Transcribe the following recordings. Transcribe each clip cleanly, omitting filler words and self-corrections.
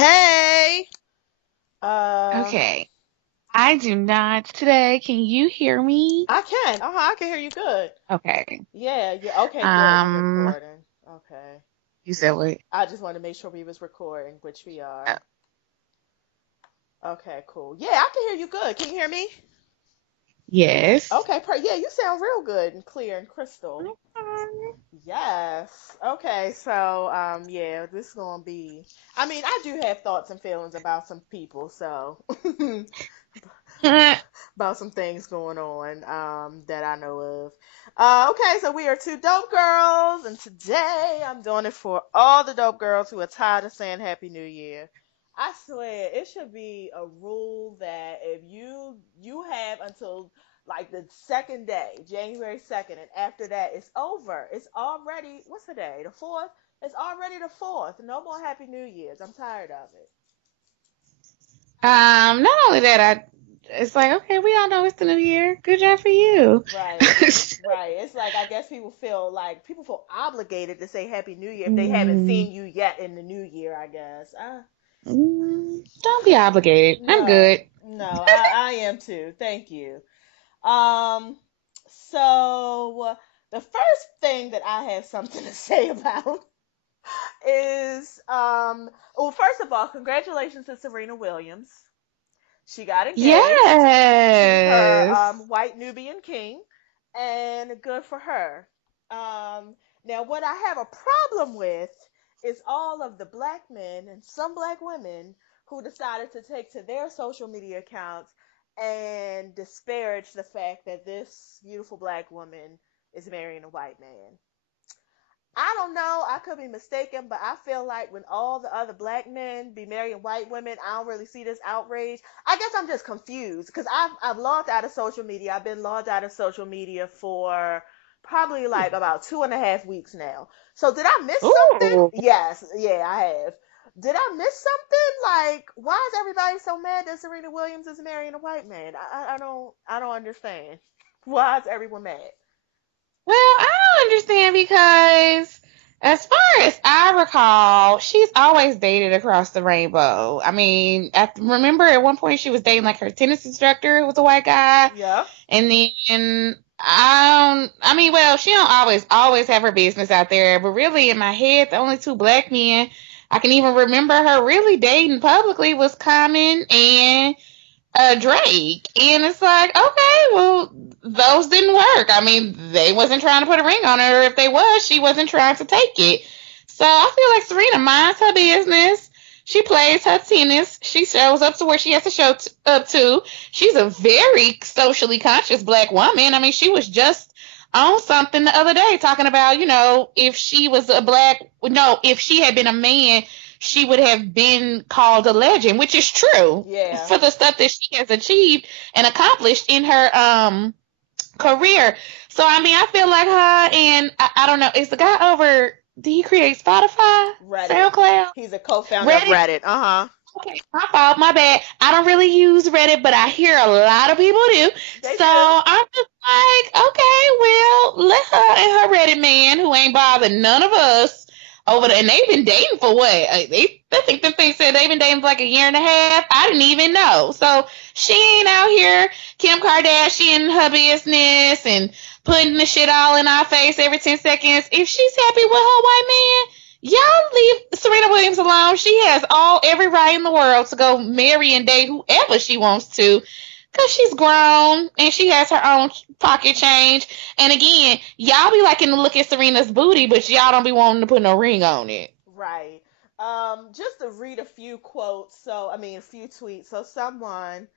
Hey. Uh, Okay. I do not today. Can you hear me? I can. I can hear you good. Okay. Yeah, yeah. Okay, good. We're Um, recording. Okay. you said what? I just wanted to make sure we was recording, which we Uh, are. Okay, cool. Yeah, I can hear you good. Can you hear me? yes. Okay, yeah, you sound real good and clear and crystal. Yes. Okay, so yeah, this is gonna be. I mean, I do have thoughts and feelings about some people, so about some things going on that I know of. Okay, so we are two dope girls, and today I'm doing it for all the dope girls who are tired of saying Happy New Year. I swear it should be a rule that if you have until like the second day, January 2nd, and after that it's over. It's already what's the day? The 4th? It's already the 4th. No more Happy New Year's. I'm tired of it. Not only that, it's like, okay, we all know it's the new year. Good job for you. Right. Right. It's like I guess people feel obligated to say Happy New Year if they haven't Mm, seen you yet in the new year, I guess. don't be obligated. I'm No, good. no, I am too. Thank you. Um, so the first thing that I have something to say about is well, first of all, congratulations to Serena Williams. She got engaged to her Yes. white Nubian king, and good for her. Now, what I have a problem with is all of the black men and some black women who decided to take to their social media accounts and disparage the fact that this beautiful black woman is marrying a white man. I don't know. I could be mistaken, but I feel like when all the other black men be marrying white women, I don't really see this outrage. I guess I'm just confused because I've logged out of social media. I've been logged out of social media for probably like about 2.5 weeks now. So did I miss something? Ooh. Yes, yeah, I have. Did I miss something? Like, why is everybody so mad that Serena Williams is marrying a white man? I don't understand. Why is everyone mad? Well, I don't understand because, as far as I recall, she's always dated across the rainbow. I mean, remember at one point she was dating like her tennis instructor who was a white guy, Yeah. and then I mean, well, she don't always have her business out there, but really in my head, the only two black men I can even remember her really dating publicly was Common and Drake. And it's like, okay, well, those didn't work. I mean, they wasn't trying to put a ring on her. If they was, she wasn't trying to take it. So I feel like Serena minds her business. She plays her tennis. She shows up to where she has to up to. She's a very socially conscious black woman. I mean, she was just on something the other day talking about, if she was a black, no, if she had been a man, she would have been called a legend, which is true Yeah. for the stuff that she has achieved and accomplished in her career. So I mean, I feel like her and I don't know, is the guy over? Did he create Spotify, Reddit. SoundCloud, He's a co-founder of Reddit? Reddit. Uh-huh. Okay, my fault, my bad. I don't really use Reddit, but I hear a lot of people do. They So do. I'm just like, okay, well, let her and her Reddit man, who ain't bothered none of us, over there. And they've been dating for what? I think the thing said they've been dating for like a year and a half. I didn't even know. So she ain't out here Kim Kardashian her business and putting the shit all in our face every 10 seconds. If she's happy with her white man, y'all leave Serena Williams alone. She has every right in the world to go marry and date whoever she wants to. Cause she's grown and she has her own pocket change. And again, y'all be liking to look at Serena's booty, but y'all don't be wanting to put no ring on it. Right. Just to read a few quotes. A few tweets. So someone,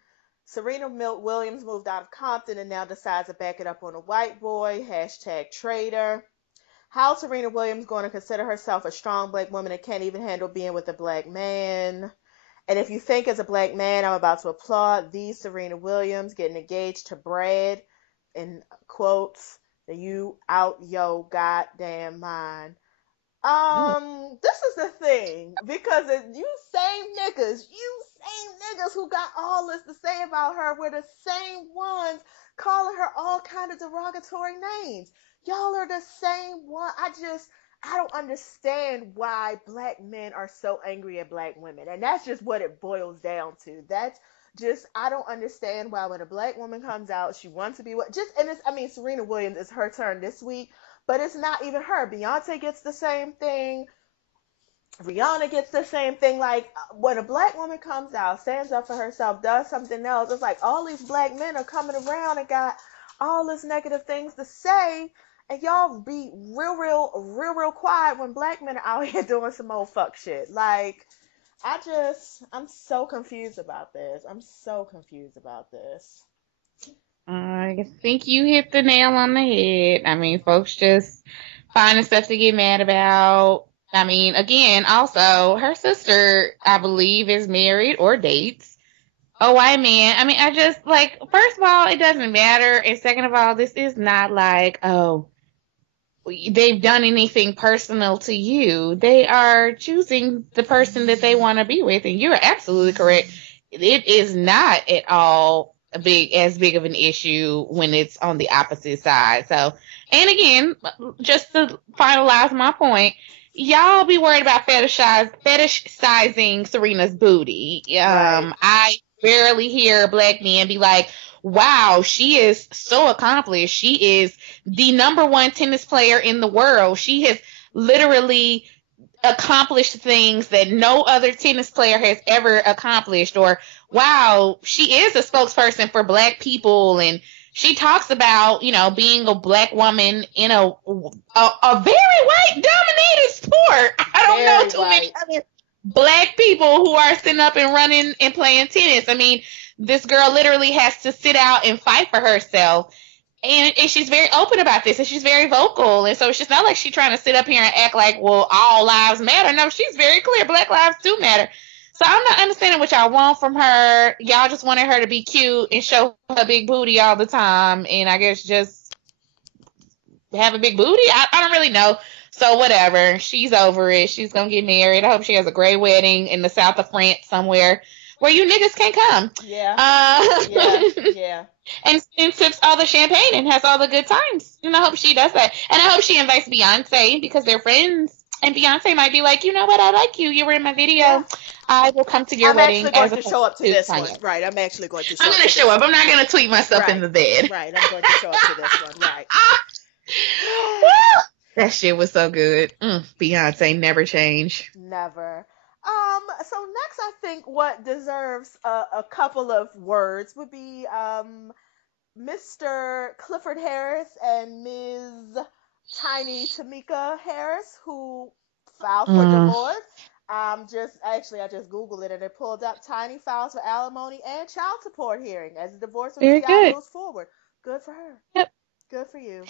Serena Williams moved out of Compton and now decides to back it up on a white boy. Hashtag traitor. How Serena Williams going to consider herself a strong black woman and can't even handle being with a black man? And if you think as a black man, I'm about to applaud the Serena Williams getting engaged to Brad in quotes. That you out yo goddamn mind. Mm. This is the thing because you same niggas who got all this to say about her were the same ones calling her all kind of derogatory names. Y'all are the same one. I don't understand why black men are so angry at black women. And that's just what it boils down to. That's just, I don't understand why when a black woman comes out, she wants to be what, just, and it's, I mean, Serena Williams, is her turn this week, but it's not even her. Beyonce gets the same thing. Rihanna gets the same thing. Like, when a black woman comes out, stands up for herself, does something else, it's like all these black men are coming around and got all this negative things to say, and y'all be real quiet when black men are out here doing some old fuck shit. Like, I'm so confused about this. I'm so confused about this. I think you hit the nail on the head. I mean, folks just finding stuff to get mad about. I mean, again, also, her sister, I believe, is married or dates a white man. I mean, I just, like, first of all, it doesn't matter. And second of all, this is not like, oh, they've done anything personal to you. They are choosing the person that they want to be with. And you're absolutely correct. It is not at all as big of an issue when it's on the opposite side. So, and again, just to finalize my point, y'all be worried about fetishizing Serena's booty. Right. I rarely hear black men be like, wow, she is so accomplished. She is the number one tennis player in the world. She has literally accomplished things that no other tennis player has ever accomplished. Or, wow, she is a spokesperson for black people, and she talks about, you know, being a black woman in a very white dominated sport. I don't know too many other black people who are sitting up and running and playing tennis. I mean, this girl literally has to sit out and fight for herself. And she's very open about this, and she's very vocal. And so it's just not like she's trying to sit up here and act like, well, all lives matter. No, she's very clear. Black lives do matter. So I'm not understanding what y'all want from her. Y'all just wanted her to be cute and show her big booty all the time. And I guess just have a big booty? I don't really know. So whatever. She's over it. She's going to get married. I hope she has a great wedding in the south of France somewhere where you niggas can't come. Yeah. And sips all the champagne and has all the good times. And I hope she does that. And I hope she invites Beyonce because they're friends. And Beyonce might be like, you know what? I like you. You were in my video. Yeah. I will come to your wedding. I'm actually going to show up to this one. Right. I'm actually going to show up. I'm going to show up. I'm not going to tweet myself in the bed. Right. I'm going to show up to this one. Right. That shit was so good. Beyonce never change. Never. So next, I think what deserves a couple of words would be Mr. Clifford Harris and Ms. Tiny Tamika Harris, who filed for divorce. I just Googled it and it pulled up Tiny files for alimony and child support hearing as the divorce with Sky moves forward. Good for her. Yep. Good for you.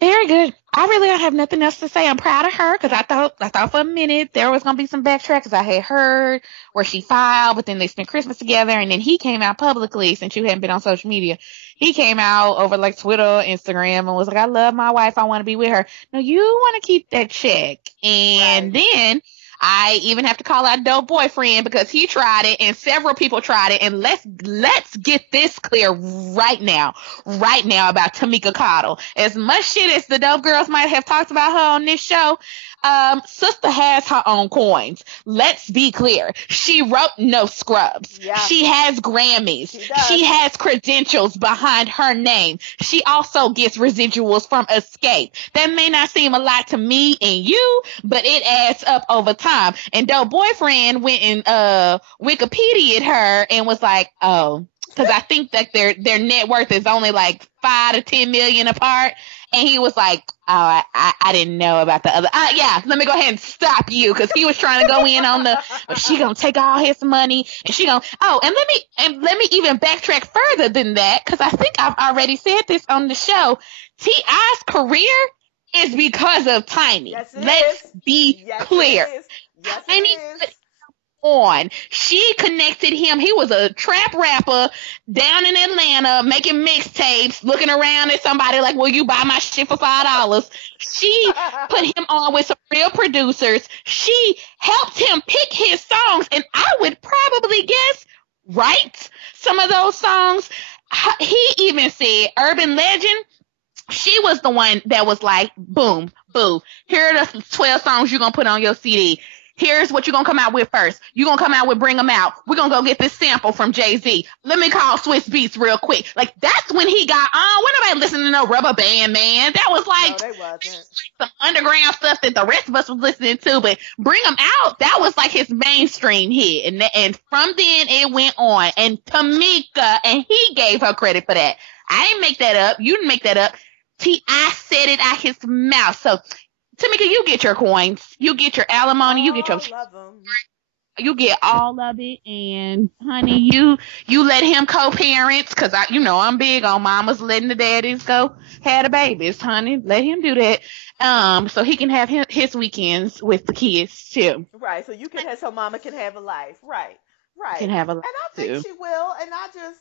Very good. I really don't have nothing else to say. I'm proud of her because I thought for a minute there was going to be some backtrack because I had heard where she filed, but then they spent Christmas together, and then he came out publicly, since you hadn't been on social media. He came out over like Twitter, Instagram, and was like, I love my wife. I want to be with her. No, you want to keep that check. And then I even have to call out Dope Boyfriend because he tried it and several people tried it. And let's get this clear right now about Tamika Cottle. As much shit as the Dope Girls might have talked about her on this show, sister has her own coins. Let's be clear. She wrote No Scrubs. Yeah. She has Grammys. She has credentials behind her name. She also gets residuals from Escape. That may not seem a lot to me and you, but it adds up over time. And Dope Boyfriend went and Wikipedia'd her and was like, oh, because I think that their net worth is only like 5 to 10 million apart. And he was like, oh, I didn't know about the other. Yeah, let me go ahead and stop you, because he was trying to go in on but she gonna take all his money, and she gonna, and let me even backtrack further than that, because I think I've already said this on the show. T.I.'s career is because of Tiny. Yes, Let's be clear. Yes, Tiny on. She connected him. He was a trap rapper down in Atlanta making mixtapes, looking around at somebody like, will you buy my shit for $5? She put him on with some real producers. She helped him pick his songs, and I would probably guess write some of those songs. He even said Urban Legend. She was the one that was like, boom, boo, here are the 12 songs you're going to put on your CD. Here's what you're going to come out with first. You're going to come out with Bring 'Em Out. We're going to go get this sample from Jay-Z. Let me call Swiss Beats real quick. Like, that's when he got on. When nobody listening to no Rubber Band, man. That was like, no, they wasn't. Some underground stuff that the rest of us was listening to. But Bring 'Em Out, that was like his mainstream hit. And from then, it went on. And Tamika, and he gave her credit for that. I didn't make that up. You didn't make that up. I said it out his mouth. So, Tamika, you get your coins. You get your alimony. You get your... love them. You get all of it. And, honey, you let him co-parents. Because, I'm big on mamas letting the daddies go have the babies, honey. Let him do that. So he can have his weekends with the kids, too. Right. So mama can have a life. Right. Can have a life, and I think she will. And I just,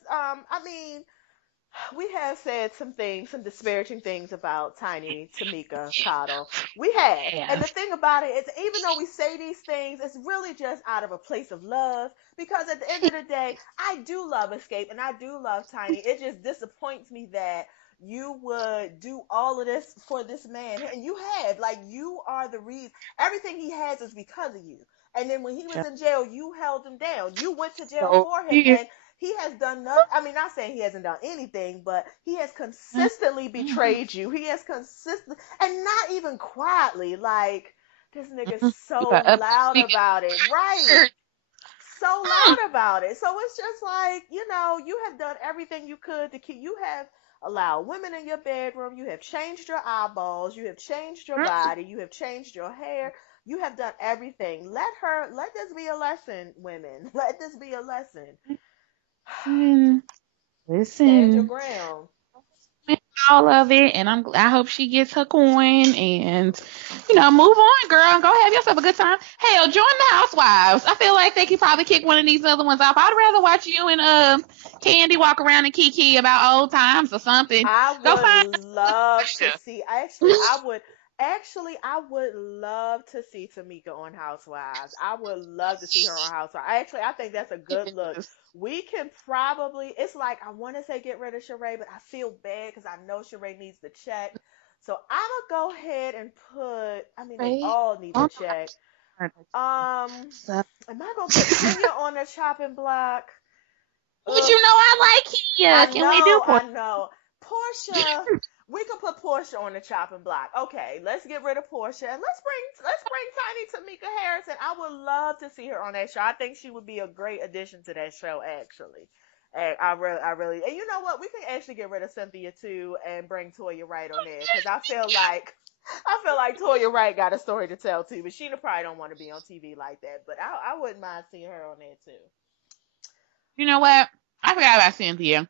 we have said some disparaging things about Tiny Tamika Cottle. We have. Yeah. And the thing about it is, even though we say these things, it's really just out of a place of love. Because at the end of the day, I do love Escape and I do love Tiny. It just disappoints me that you would do all of this for this man. And you have. Like, you are the reason. Everything he has is because of you. And then when he was in jail, you held him down. You went to jail for him. And he has done nothing. I mean, not saying he hasn't done anything, but he has consistently betrayed you. He has consistently, and not even quietly. Like, this nigga's so loud about it. Right. So loud about it. So it's just like, you have done everything you could to keep, you have allowed women in your bedroom. You have changed your eyeballs. You have changed your body. You have changed your hair. You have done everything. Let this be a lesson, women. Let this be a lesson. Listen. Stand your ground. All of it, and I hope she gets her coin, and move on, girl, and go have yourself a good time. Hell, join the Housewives. I feel like they could probably kick one of these other ones off. I'd rather watch you and Kandi walk around and kiki about old times or something. I would love to see. Actually, I would love to see Tamika on Housewives. I would love to see her on Housewives. I think that's a good look. We can probably, it's like, I want to say get rid of Sheree, but I feel bad because I know Sheree needs the check. So I'm going to go ahead and they all need a check. Am I going to put Kenya on the chopping block? But I like Kenya. I know. Portia. We could put Portia on the chopping block. Okay, let's get rid of Portia and let's bring Tiny Tamika Harrison. I would love to see her on that show. I think she would be a great addition to that show, actually. And I really, and you know what? We can actually get rid of Cynthia too and bring Toya Wright on there because I feel like Toya Wright got a story to tell too, but she probably don't want to be on TV like that. But I wouldn't mind seeing her on there too. You know what? I forgot about Cynthia.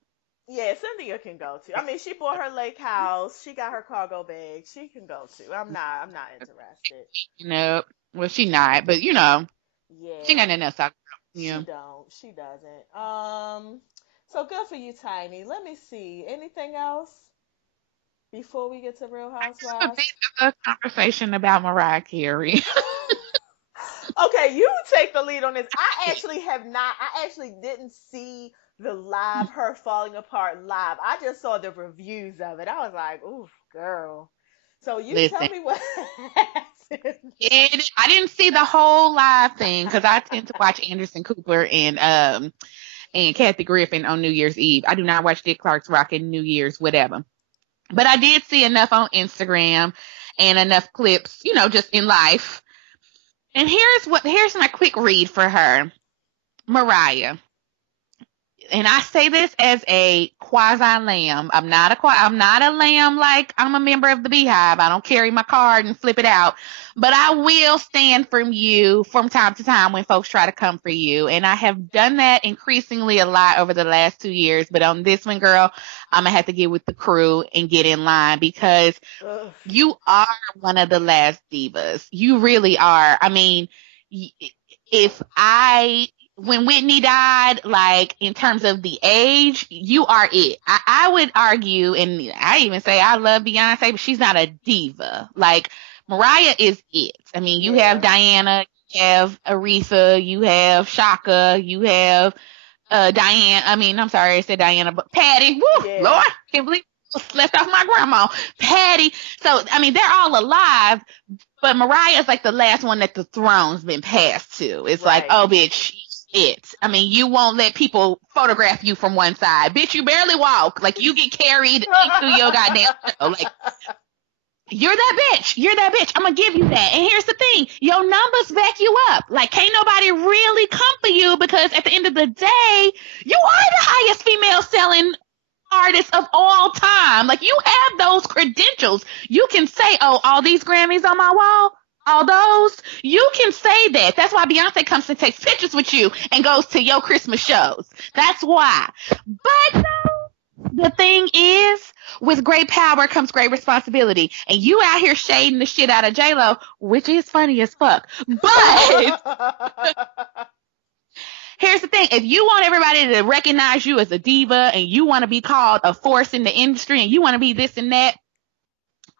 Yeah, Cynthia can go too. I mean, she bought her lake house. She got her cargo bag. She can go too. I'm not interested. Nope. Well, she not, but yeah. She got nothing else to talk about. Yeah. She doesn't. So good for you, Tiny. Let me see. Anything else before we get to Real Housewives? A conversation about Mariah Carey. Okay, you take the lead on this. I actually didn't see the live, her falling apart live. I just saw the reviews of it. I was like, oof, girl. So tell me what happened. I didn't see the whole live thing because I tend to watch Anderson Cooper and Kathy Griffin on New Year's Eve. I do not watch Dick Clark's Rockin' New Year's, whatever. But I did see enough on Instagram and enough clips, just in life. And here's my quick read for her. Mariah. And I say this as a quasi-lamb. I'm not a lamb like I'm a member of the Beehive. I don't carry my card and flip it out. But I will stand from you from time to time when folks try to come for you. And I have done that increasingly a lot over the last 2 years. But on this one, girl, I'm going to have to get with the crew and get in line because you are one of the last divas. You really are. I mean, when Whitney died, like in terms of the age, you are it. I would argue, and I even say I love Beyonce, but she's not a diva. Like Mariah is it. I mean, you have Diana, you have Aretha, you have Shaka, you have Diane. I mean, I'm sorry, I said Diana, but Patty. Woo, Lord, can't believe left off my grandma. Patty. So, I mean, they're all alive, but Mariah's like the last one that the throne's been passed to. It's like, Right. oh, bitch, it. I mean, you won't let people photograph you from one side. Bitch, you barely walk. Like, you get carried into your goddamn show. Like, you're that bitch. You're that bitch. I'm going to give you that. And here's the thing. Your numbers back you up. Like, can't nobody really come for you because at the end of the day, you are the highest female selling artist of all time. Like, you have those credentials. You can say, oh, all these Grammys on my wall, all those, you can say that. That's why Beyonce comes and takes pictures with you and goes to your Christmas shows. That's why. But the thing is, with great power comes great responsibility. And you out here shading the shit out of J-Lo, which is funny as fuck. But here's the thing. If you want everybody to recognize you as a diva and you want to be called a force in the industry and you want to be this and that,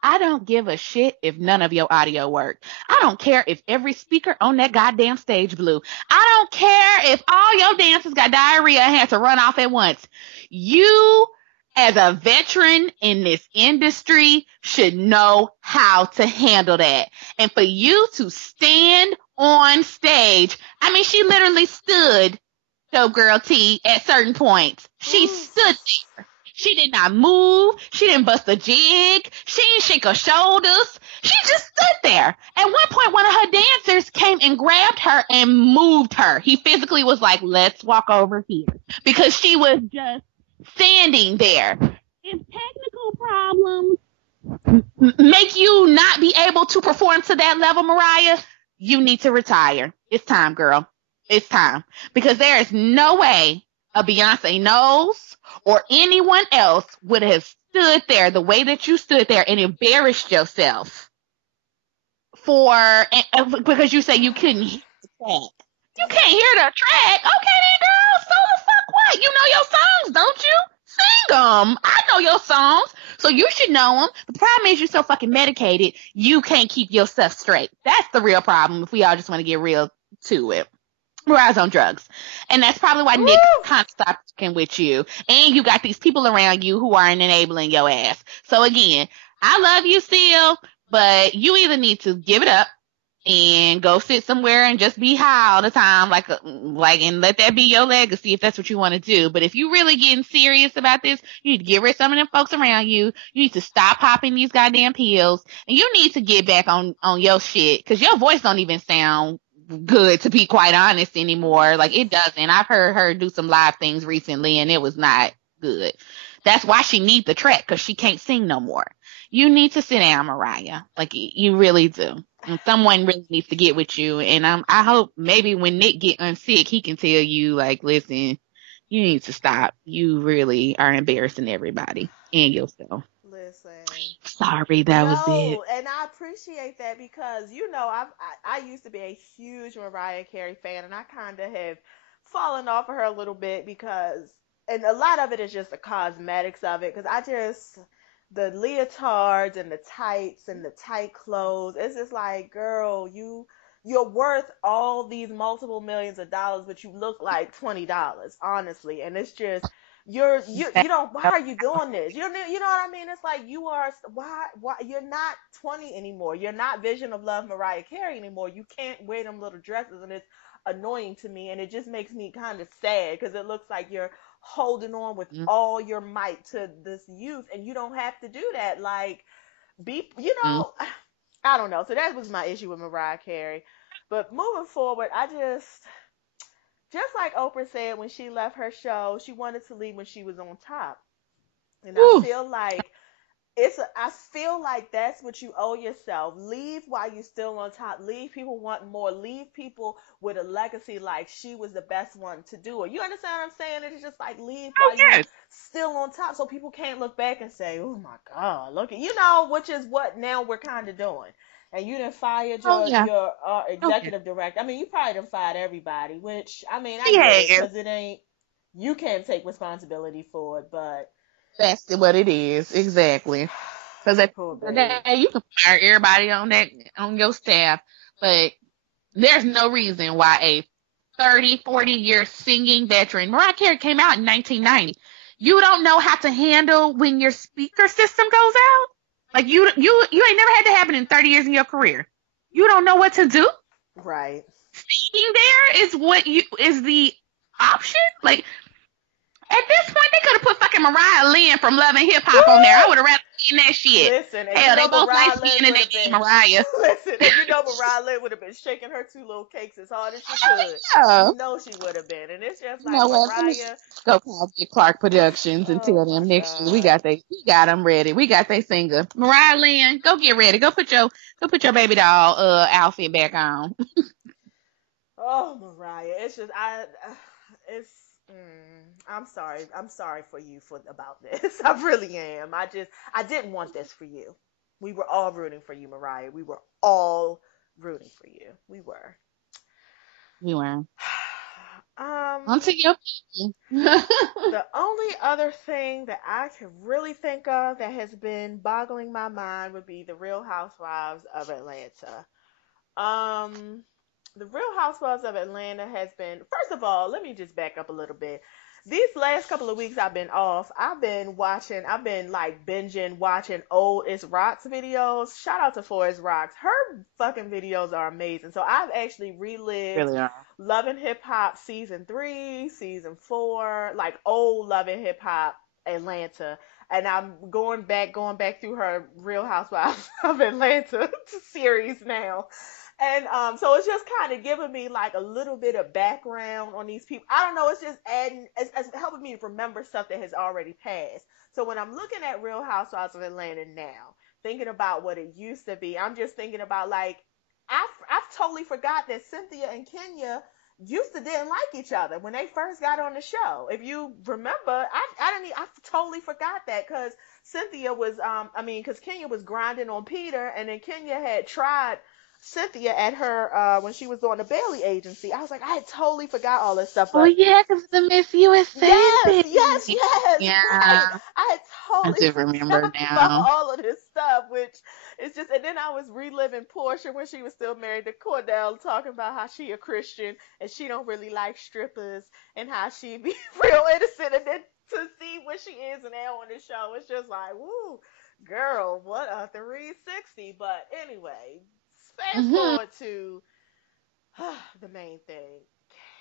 I don't give a shit if none of your audio worked. I don't care if every speaker on that goddamn stage blew. I don't care if all your dancers got diarrhea and had to run off at once. You, as a veteran in this industry, should know how to handle that. And for you to stand on stage, I mean, she literally stood, Showgirl T, at certain points. She stood there. She did not move. She didn't bust a jig. She didn't shake her shoulders. She just stood there. At one point, one of her dancers came and grabbed her and moved her. He physically was like, let's walk over here. Because she was just standing there. If technical problems make you not be able to perform to that level, Mariah, you need to retire. It's time, girl. It's time. Because there is no way a Beyonce knows or anyone else would have stood there the way that you stood there and embarrassed yourself because you say you couldn't hear the track. You can't hear the track. Okay, then, girl. So the fuck what? You know your songs, don't you? Sing them. I know your songs, so you should know them. The problem is you're so fucking medicated, you can't keep your stuff straight. That's the real problem if we all just want to get real to it. Mariah's on drugs. And that's probably why Nick kind of stopped working with you. And you got these people around you who aren't enabling your ass. So again, I love you still, but you either need to give it up and go sit somewhere and just be high all the time, like, and let that be your legacy if that's what you want to do. But if you really getting serious about this, you need to get rid of some of them folks around you. You need to stop popping these goddamn pills, and you need to get back on your shit, because your voice don't even sound good, to be quite honest, anymore. Like, it doesn't. I've heard her do some live things recently and it was not good. That's why she needs the track, because she can't sing no more. You need to sit down, Mariah. Like, you really do. And someone really needs to get with you. And I hope maybe when Nick get unsick, he can tell you, like, listen, you need to stop. You really are embarrassing everybody and yourself. Listen. Sorry, that was it. And I appreciate that because, you know, I used to be a huge Mariah Carey fan, and I kind of have fallen off of her a little bit because, and a lot of it is just the cosmetics of it, because the leotards and the tights and the tight clothes, it's just like, girl, you're worth all these multiple millions of dollars, but you look like $20, honestly. And it's just, you don't, why are you doing this? You know what I mean? It's like, why you're not 20 anymore. You're not Vision of Love Mariah Carey anymore. You can't wear them little dresses, and it's annoying to me, and it just makes me kind of sad because it looks like you're holding on with all your might to this youth, and you don't have to do that. Like, I don't know. So that was my issue with Mariah Carey. But moving forward, I just like Oprah said when she left her show, she wanted to leave when she was on top. And I feel like that's what you owe yourself. Leave while you're still on top. Leave people wanting more. Leave people with a legacy like she was the best one to do it. You understand what I'm saying? It's just like, leave while you're still on top, so people can't look back and say, oh my God, look at, which is what now we're kind of doing. And you done fired your executive director. I mean, you probably done fired everybody, which, I mean, I get it, because you can't take responsibility for it, but that's what it is, exactly. Because at the day, you can fire everybody on your staff, but there's no reason why a 30, 40-year singing veteran, Mariah Carey came out in 1990. You don't know how to handle when your speaker system goes out. Like you ain't never had that happen in 30 years in your career. You don't know what to do. Right. Being there is the option. Like at this point, they could have put fucking Mariah Lynn from Love and Hip Hop on there. I would have rather seen that shit. Listen, and Hell, you they know both light Mariah Lynn skinned and would they have named been. Mariah. Listen, and you know Mariah Lynn would have been shaking her two little cakes as hard as she could. Yeah. You know she would have been, and it's just You like know what? Let me Mariah. go call Big Clark Productions and Oh tell my them next year we God. got them ready. We got they singer. Mariah Lynn, go get ready. Go put your baby doll outfit back on. Oh Mariah, it's just it's. I'm sorry. I'm sorry for you about this. I really am. I didn't want this for you. We were all rooting for you, Mariah. We were all rooting for you. We were. You were. Um, Onto your the only other thing that I can really think of that has been boggling my mind would be the Real Housewives of Atlanta. Um, the Real Housewives of Atlanta has been, first of all, let me just back up a little bit. These last couple of weeks I've been off. I've been like binging watching old It's Rocks videos. Shout out to Forest Rocks. Her fucking videos are amazing. So I've actually relived really are. Love and Hip Hop season 3, season 4, like old Love and Hip Hop Atlanta. And I'm going back through her Real Housewives of Atlanta series now. And so it's just kind of giving me like a little bit of background on these people. I don't know. It's just it's helping me remember stuff that has already passed. So when I'm looking at Real Housewives of Atlanta now, thinking about what it used to be, I'm just thinking about like I've totally forgot that Cynthia and Kenya used to didn't like each other when they first got on the show. If you remember, I totally forgot that because Cynthia was because Kenya was grinding on Peter, and then Kenya had tried Cynthia at her when she was on the Bailey agency. I was like, I had totally forgot all this stuff, Oh but yeah, because the Miss USA yes, thing. yes, yes, right. Yeah, I had I totally do remember forgot about now. all of this stuff, which is just, and then I was reliving Portia when she was still married to Cordell, talking about how she a Christian and she don't really like strippers and how she be real innocent, and then to see what she is now on the show, it's just like, woo, girl, what a 360. But anyway, fast Hmm. forward to the main thing.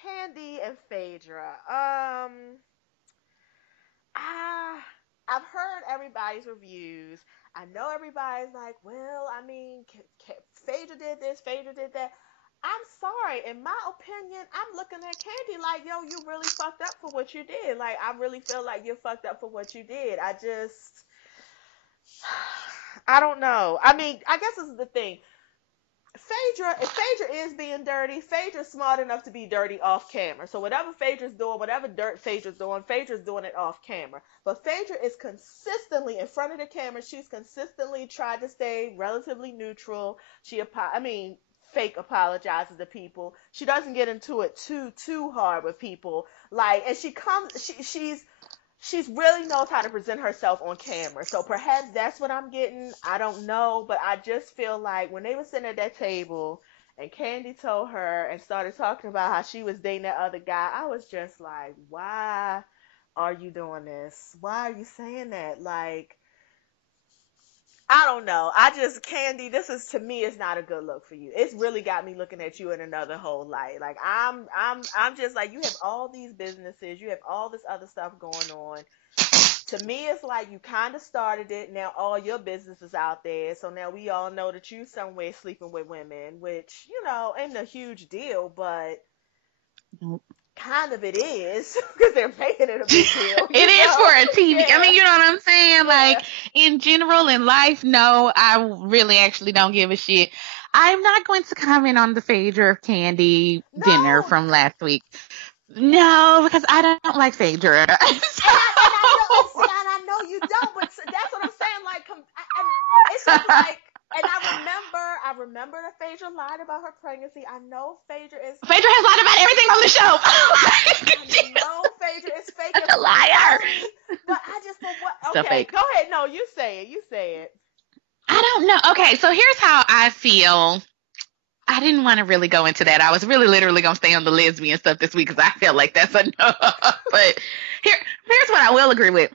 Kandi and Phaedra. I I've heard everybody's reviews. I know everybody's like, well, I mean, Phaedra did this, Phaedra did that. I'm sorry. In my opinion, I'm looking at Kandi like, yo, you really fucked up for what you did. Like, I really feel like you're fucked up for what you did. I don't know. I mean, I guess this is the thing. If Phaedra is being dirty, Phaedra's smart enough to be dirty off camera. So whatever Phaedra's doing, whatever dirt Phaedra's doing it off camera. But Phaedra is consistently in front of the camera. She's consistently tried to stay relatively neutral. Fake apologizes to people. She doesn't get into it too hard with people. Like, and she's really knows how to present herself on camera. So perhaps that's what I'm getting. I don't know, but I just feel like when they were sitting at that table and Kandi told her and started talking about how she was dating that other guy, I was just like, why are you doing this? Why are you saying that? Like, I don't know. Kandi, this is, to me, it's not a good look for you. It's really got me looking at you in another whole light. Like, I'm just like, you have all these businesses, you have all this other stuff going on. To me, it's like you kind of started it. Now all your business is out there. So now we all know that you somewhere sleeping with women, which, ain't a huge deal, but kind of it is because they're making it a big deal. It is for a TV. Yeah. I mean, you know what I'm saying? Yeah. Like, in general, in life, no, I really actually don't give a shit. I'm not going to comment on the Phaedra of Kandi dinner No. from last week. No, because I don't like Phaedra. And I know you don't, but that's what I'm saying. Like, it's just like, and I remember that Phaedra lied about her pregnancy. I know Phaedra is. Phaedra has lied about everything on the show. I know Phaedra is fake. Such a liar. But I just for what? So Okay, fake. go ahead. No, you say it. You say it. I don't know. Okay, so here's how I feel I didn't want to really go into that. I was really literally going to stay on the lesbian stuff this week because I felt like that's enough. But here's what I will agree with.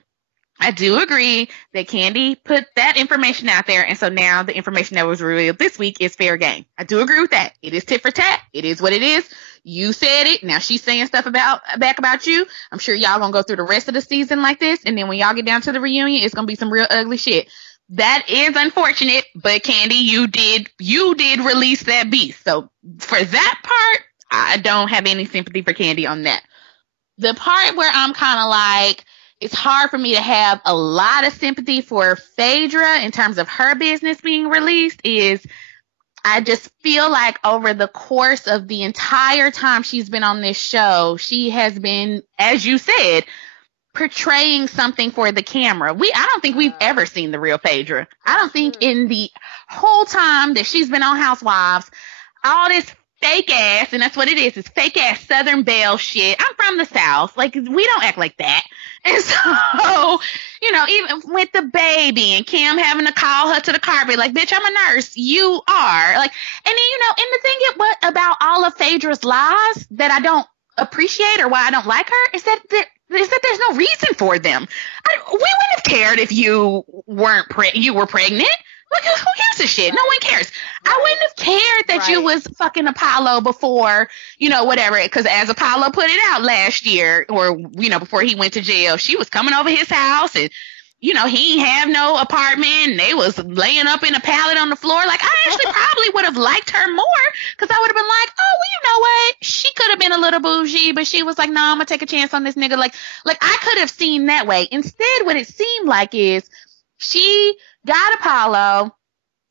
I do agree that Kandi put that information out there, and so now the information that was revealed this week is fair game. I do agree with that. It is tit for tat. It is what it is. You said it. Now she's saying stuff back about you. I'm sure y'all gonna go through the rest of the season like this, and then when y'all get down to the reunion, it's gonna be some real ugly shit. That is unfortunate, but Kandi, you did release that beast. So for that part, I don't have any sympathy for Kandi on that. The part where I'm kind of like, it's hard for me to have a lot of sympathy for Phaedra in terms of her business being released is I just feel like over the course of the entire time she's been on this show, she has been, as you said, portraying something for the camera. I don't think we've ever seen the real Phaedra. I don't think in the whole time that she's been on Housewives, all this fake ass, and that's what it is fake ass Southern Belle shit. I'm from the South. Like, we don't act like that. And so, even with the baby and Kim having to call her to the carpet, like, bitch, I'm a nurse. You are. Like, and then, and the thing about all of Phaedra's lies that I don't appreciate or why I don't like her is that there's no reason for them. We wouldn't have cared if you were pregnant. Like, who gives a shit? No one cares. Right. I wouldn't have cared that you was fucking Apollo before, whatever. Because as Apollo put it out last year, or, before he went to jail, she was coming over his house and, he ain't have no apartment. And they was laying up in a pallet on the floor. Like, I actually probably would have liked her more because I would have been like, oh, well, you know what? She could have been a little bougie, but she was like, no, I'm going to take a chance on this nigga. Like I could have seen that way. Instead, what it seemed like is she got Apollo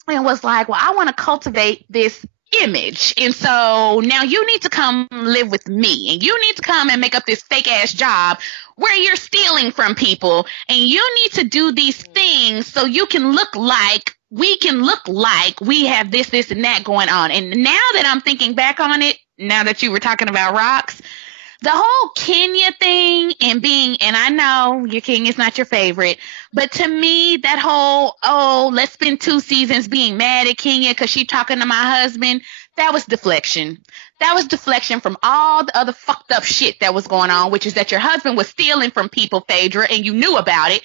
and was like, well, I want to cultivate this image. And so now you need to come live with me and you need to come and make up this fake ass job where you're stealing from people and you need to do these things so you can look like we have this and that going on. And now that I'm thinking back on it, now that you were talking about rocks, the whole Kenya thing and I know your king is not your favorite, but to me, that whole, let's spend 2 seasons being mad at Kenya because she's talking to my husband, that was deflection. That was deflection from all the other fucked up shit that was going on, which is that your husband was stealing from people, Phaedra, and you knew about it.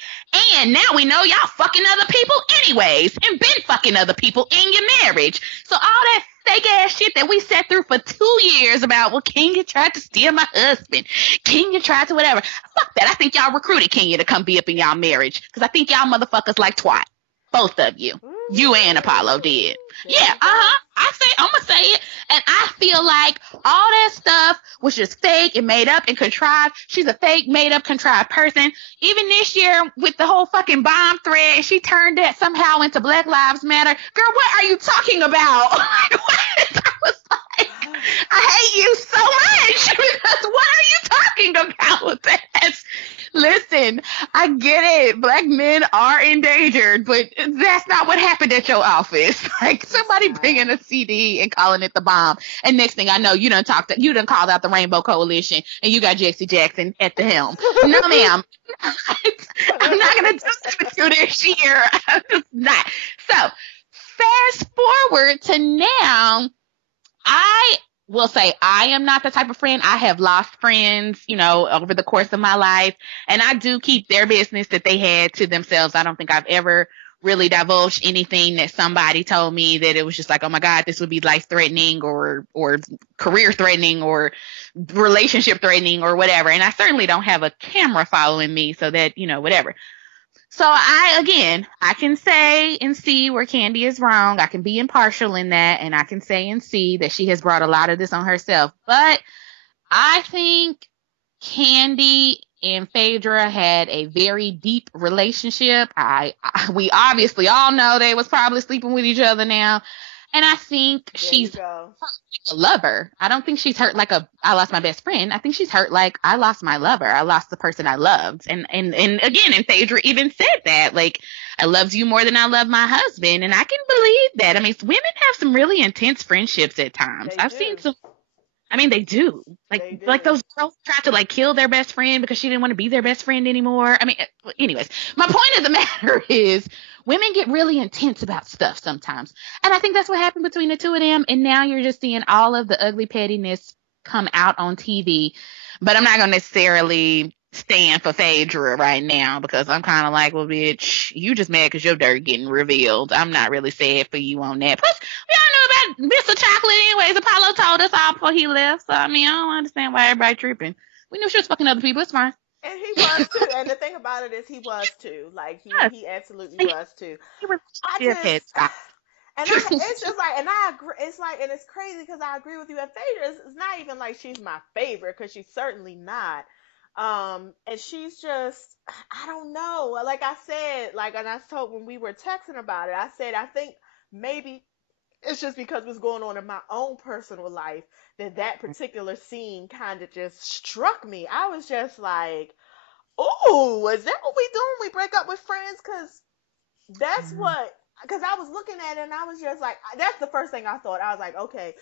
And now we know y'all fucking other people anyways and been fucking other people in your marriage. So all that fake ass shit that we sat through for 2 years about, well, Kenya tried to steal my husband. Kenya tried to whatever. Fuck that. I think y'all recruited Kenya to come be up in y'all marriage because I think y'all motherfuckers like twat. Both of you. You and Apollo did. Yeah, I'm going to say it. And I feel like all that stuff was just fake and made up and contrived. She's a fake, made up, contrived person. Even this year with the whole fucking bomb thread, she turned that somehow into Black Lives Matter. Girl, what are you talking about? I was like, I hate you so much because what are you talking about? Listen, I get it. Black men are endangered, but that's not what happened at your office. Like somebody bringing a CD and calling it the bomb. And next thing I know, you done called out the Rainbow Coalition and you got Jesse Jackson at the helm. No, ma'am. I'm not going to do that with you this year. I'm just not. So fast forward to now, I will say I am not the type of friend. I have lost friends, over the course of my life, and I do keep their business that they had to themselves. I don't think I've ever really divulged anything that somebody told me that it was just like, oh my God, this would be life threatening or career threatening or relationship threatening or whatever. And I certainly don't have a camera following me so that, whatever. So I can say and see where Kandi is wrong. I can be impartial in that, and I can say and see that she has brought a lot of this on herself. But I think Kandi and Phaedra had a very deep relationship. We obviously all know they was probably sleeping with each other now. And I think she's hurt like a lover. I don't think she's hurt like I lost my best friend. I think she's hurt like I lost my lover. I lost the person I loved. And again, and Phaedra even said that, like, I loved you more than I love my husband. And I can believe that. I mean, women have some really intense friendships at times. I've seen some I mean, they do. They Like do. those girls tried to like kill their best friend because she didn't want to be their best friend anymore. I mean, anyways, my point of the matter is women get really intense about stuff sometimes. And I think that's what happened between the two of them. And now you're just seeing all of the ugly pettiness come out on TV. But I'm not going to necessarily stand for Phaedra right now because I'm kind of like, well, bitch, you just mad because your dirt getting revealed. I'm not really sad for you on that. Plus, we all knew about Mr. Chocolate anyways. Apollo told us all before he left. So, I mean, I don't understand why everybody tripping. We knew she was fucking other people. It's fine. And he was too. And the thing about it is, he was too. Like Yes. he absolutely was too. He was I shithead. just, it's just like, and I agree. It's like, and it's crazy because I agree with you. And Phaedra is not even like she's my favorite because she's certainly not. And she's just, I don't know. Like I said, like, and I told when we were texting about it, I said I think maybe it's just because what's going on in my own personal life that particular scene kind of just struck me. I was just like, "Ooh, is that what we doing? We break up with friends?" Because that's what. Because I was looking at it and I was just like, that's the first thing I thought. I was like, okay,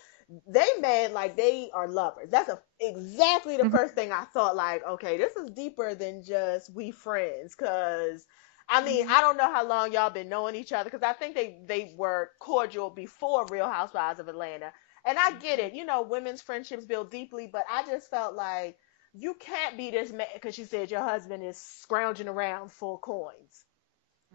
they mad like they are lovers. That's exactly the first thing I thought. Like, okay, this is deeper than just we friends. Because I mean, I don't know how long y'all been knowing each other. Because I think they were cordial before Real Housewives of Atlanta. And I get it, women's friendships build deeply. But I just felt like you can't be this mad because you said your husband is scrounging around for coins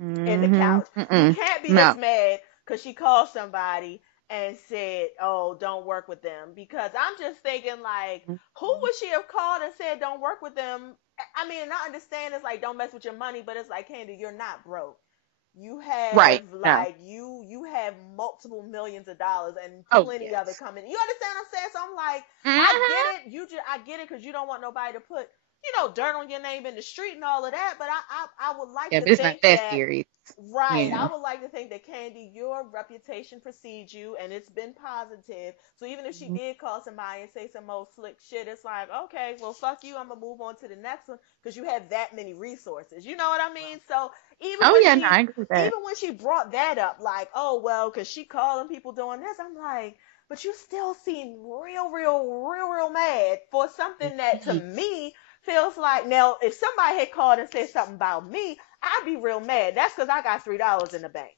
in the couch. You can't be this mad because she called somebody and said, "Oh, don't work with them." Because I'm just thinking, like, who would she have called and said, "Don't work with them"? I mean, I understand it's like, don't mess with your money, but it's like, Kandi, you're not broke. You have like you have multiple millions of dollars and plenty of it coming. You understand what I'm saying? So I'm like, I get it. I get it because you don't want nobody to put dirt on your name in the street and all of that. But I would like to think that serious. Right. Yeah. I would like to think that, Kandi, your reputation precedes you and it's been positive. So even if she did call somebody and say some old slick shit, it's like, okay, well, fuck you. I'm going to move on to the next one because you have that many resources. You know what I mean? So even I agree with that. even when she brought that up, like, oh, well, because she calling people doing this, I'm like, but you still seem real mad for something that to me feels like, now, if somebody had called and said something about me, I'd be real mad. That's because I got $3 in the bank.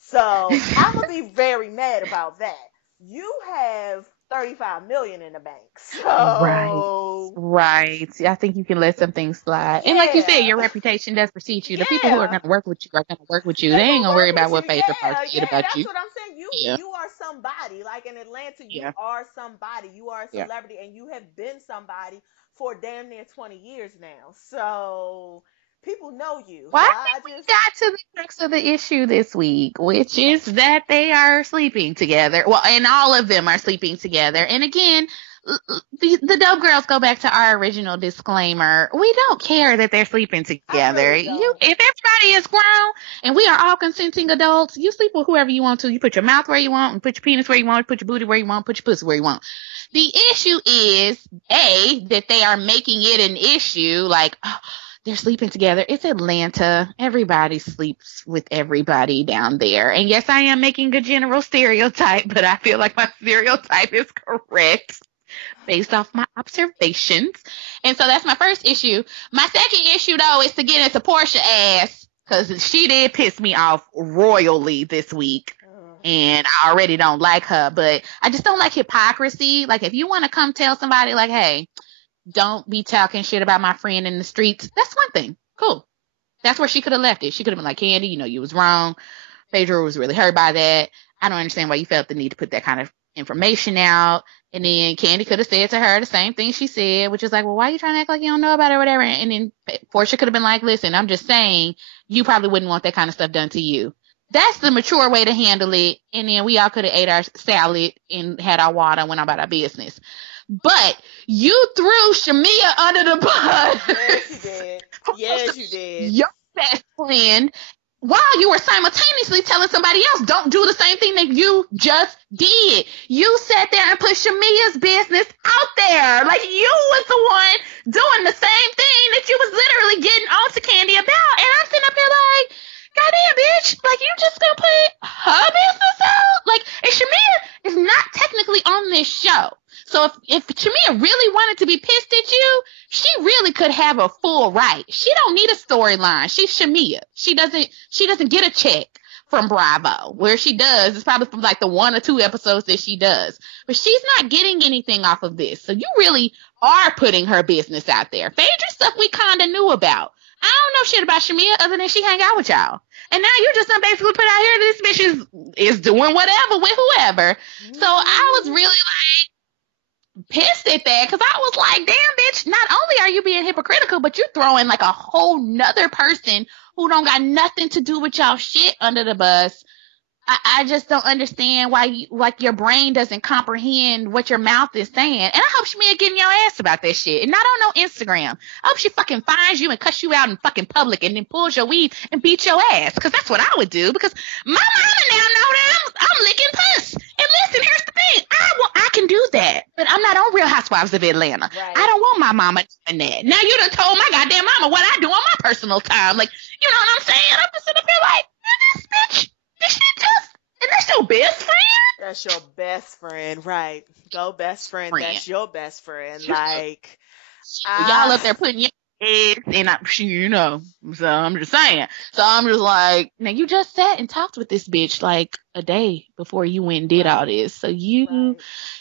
So I'm going to be very mad about that. You have 35 million in the bank. So Right. I think you can let some things slide. Yeah. And like you said, your reputation does precede you. The people who are going to work with you are going to work with you. They ain't going to worry about what Phaedra Park did about you. That's what I'm saying. You are somebody. Like in Atlanta, you are somebody. You are a celebrity, and you have been somebody for damn near 20 years now. So people know you. Well, I think we got to the crux of the issue this week, which is that they are sleeping together. Well, and all of them are sleeping together. And again, the dope girls go back to our original disclaimer. We don't care that they're sleeping together. Really if everybody is grown and we are all consenting adults, you sleep with whoever you want to. You put your mouth where you want, and put your penis where you want, put your booty where you want, put your pussy where you want. The issue is, that they are making it an issue, like, oh, they're sleeping together. It's Atlanta. Everybody sleeps with everybody down there. And yes, I am making a general stereotype, but I feel like my stereotype is correct based off my observations. And so that's my first issue. My second issue, though, is to get into Portia ass, because she did piss me off royally this week. And I already don't like her, but I just don't like hypocrisy. Like, if you want to come tell somebody, like, hey, don't be talking shit about my friend in the streets, that's one thing. Cool. That's where she could have left it. She could have been like, Kandi, you was wrong. Phaedra was really hurt by that. I don't understand why you felt the need to put that kind of information out. And then Kandi could have said to her the same thing she said, which is like, well, why are you trying to act like you don't know about it or whatever? And then Portia could have been like, listen, I'm just saying you probably wouldn't want that kind of stuff done to you. That's the mature way to handle it. And then we all could have ate our salad and had our water and went about our business. But you threw Shamia under the bus. Yes, you did. Yes, you did. Your best friend, while you were simultaneously telling somebody else, don't do the same thing that you just did. You sat there and put Shamia's business out there. Like, you was the one doing the same thing that you was literally getting on to Kandi about. And I'm sitting up here like, goddamn, bitch, like, you just gonna put her business out? Like, and Shamia is not technically on this show. So if could have a full right. She don't need a storyline. She's Shamia. She doesn't get a check from Bravo. Where she does, it's probably from like the 1 or 2 episodes that she does. But she's not getting anything off of this. So you really are putting her business out there. Phaedra stuff we kind of knew about. I don't know shit about Shamia other than she hang out with y'all. And now you just done basically put out here this bitch is doing whatever with whoever. So I was really like pissed at that because I was like, damn, bitch, not only are you being hypocritical, but you're throwing like a whole nother person who don't got nothing to do with y'all shit under the bus. I just don't understand why your brain doesn't comprehend what your mouth is saying. And I hope Shamia getting your ass about that shit. And not on no Instagram. I hope she fucking finds you and cuss you out in fucking public and then pulls your weed and beats your ass. Because that's what I would do. Because my mama now know that I'm licking puss. And listen, here's the thing. I can do that. But I'm not on Real Housewives of Atlanta. Right. I don't want my mama doing that. Now you done told my goddamn mama what I do on my personal time. Like, you know what I'm saying? I'm just gonna feel like, this bitch. And that's your best friend? That's your best friend, right. Go best friend. That's your best friend. Like, y'all up there putting your heads in, you know. So I'm just saying. So I'm just like, now you just sat and talked with this bitch like a day before you went and did all this. So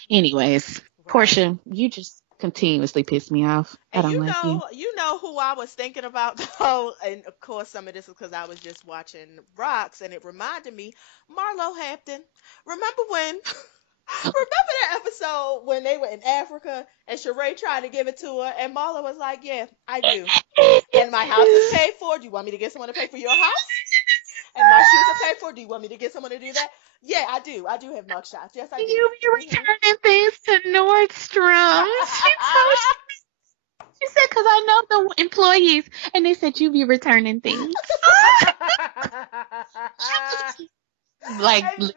anyways, Portia, you just continuously piss me off. I don't like you. You know who I was thinking about though, and of course some of this is because I was just watching Rocks, and it reminded me Marlo Hampton. Remember that episode when they were in Africa and Sheree tried to give it to her, and Marlo was like, "Yeah, I do, and my house is paid for. Do you want me to get someone to pay for your house? And my shoes are paid for. Do you want me to get someone to do that?" Yeah, I do. I do have mugshots. Yes, I do. You returning things to Nordstrom. She said, because I know the employees, and they said you be returning things. Like, and